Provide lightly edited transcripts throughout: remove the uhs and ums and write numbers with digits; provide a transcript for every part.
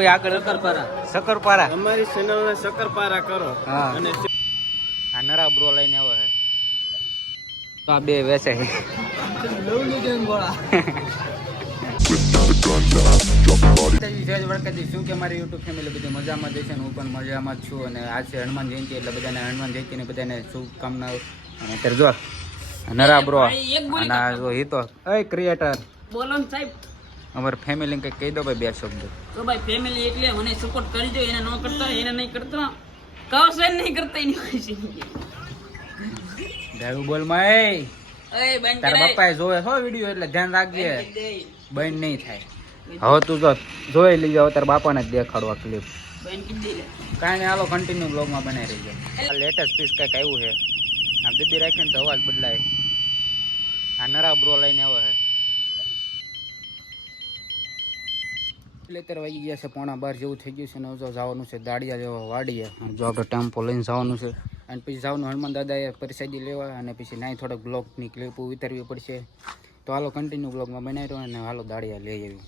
કોઈ આગળ શકરપારા અમારી ચેનલ ને શકરપારા કરો. હા અને આ નરા બ્રો લઈને આવે છે તો આ બે વેસે છે શું કે મારી યુટ્યુબ ફેમિલી બધી મજામાં જશે ને હું પણ મજામાં જ છું અને આ છે હનુમાન જયંતિ એટલે બધાને હનુમાન જયંતિની બધાને શુભકામનાઓ. અને અત્યારે જો નરા બ્રો અને આ જો હિતો એ ક્રિએટર બોલો ને સાહેબ. અમાર ફેમિલી કઈ કહી દો ભાઈ બે શબ્દ. તો ભાઈ ફેમિલી એટલે મને સપોર્ટ કરી દો. એને ન કરતા એને નહીં કરતા કૌશ નહીં કરતા એની હોય છે દારૂ બોલ માં એ બંધ તારા કરાય. પપ્પાએ જોવે છો વિડીયો એટલે ધ્યાન રાખજે બંધ નહીં થાય. હવે તું જો જોઈ લીજો તારા બાપાને જ દેખાડવા ક્લિપ બંધ કરી દે લે. કાંઈ નહીં હાલો કન્ટિન્યુ બ્લોગમાં બનાવી રહીજો. આ લેટેસ્ટ પીસ કંઈક આવ્યું છે આ દીદી રાખીને તો અવાજ બદલાય. આ નરા બ્રો લઈને આવે છે એટલે અત્યારે વાગી ગયા છે 11:30 જેવું થઈ ગયું છે ને જો જવાનું છે દાડિયા લેવા વાડીએ. જો આપણે ટેમ્પો લઈને જવાનું છે અને પછી જવાનું હનુમાન દાદાએ પ્રસાદી લેવા અને પછી નાઈ થોડોક બ્લોગની ક્લિપ ઉતારવી પડશે. તો હાલો કન્ટિન્યુ બ્લોગમાં બનાવી રહ્યો અને હાલો દાડિયા લઈ આવી.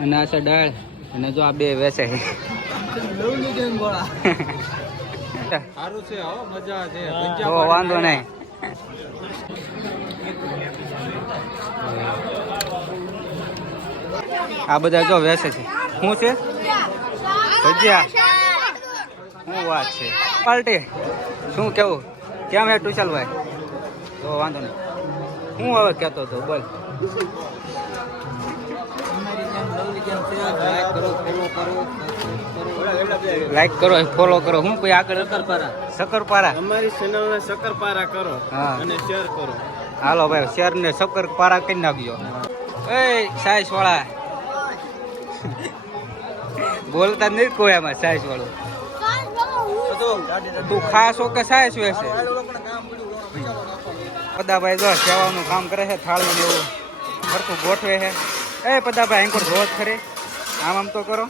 અને આ છે દાળ અને જો આ બે વેસે છે સારું છે હો, મજા છે. વાંધો નહીં. આ બધા જો વેસે છે શું છે ભજીયા શું વાત છે પાર્ટી શું કેવું કેમ હે ટુશલભાઈ? તો વાંધો નહીં હું હવે કહેતો હતો બોલ. લાઈક કરો ફોલો કરો હું કોઈ આગળ શકરપારા અમારી ચેનલ ને શકરપારા કરો. હા. અને શેર કરો. હાલો ભાઈ શેર ને શકરપારા કરી નાખજો. એ સાઈસ વાળા બોલતા નહીં કોઈ આમાં સાઈસ વાળું. તું ખાસો કે સાઈસ વેસે? પદાભાઈ જો સેવાનું કામ કરે છે થાળી ને એવું ફરતું ગોઠવે છે. એ પદાભાઈ અહીં જોત ખરી આમ આમ તો કરો.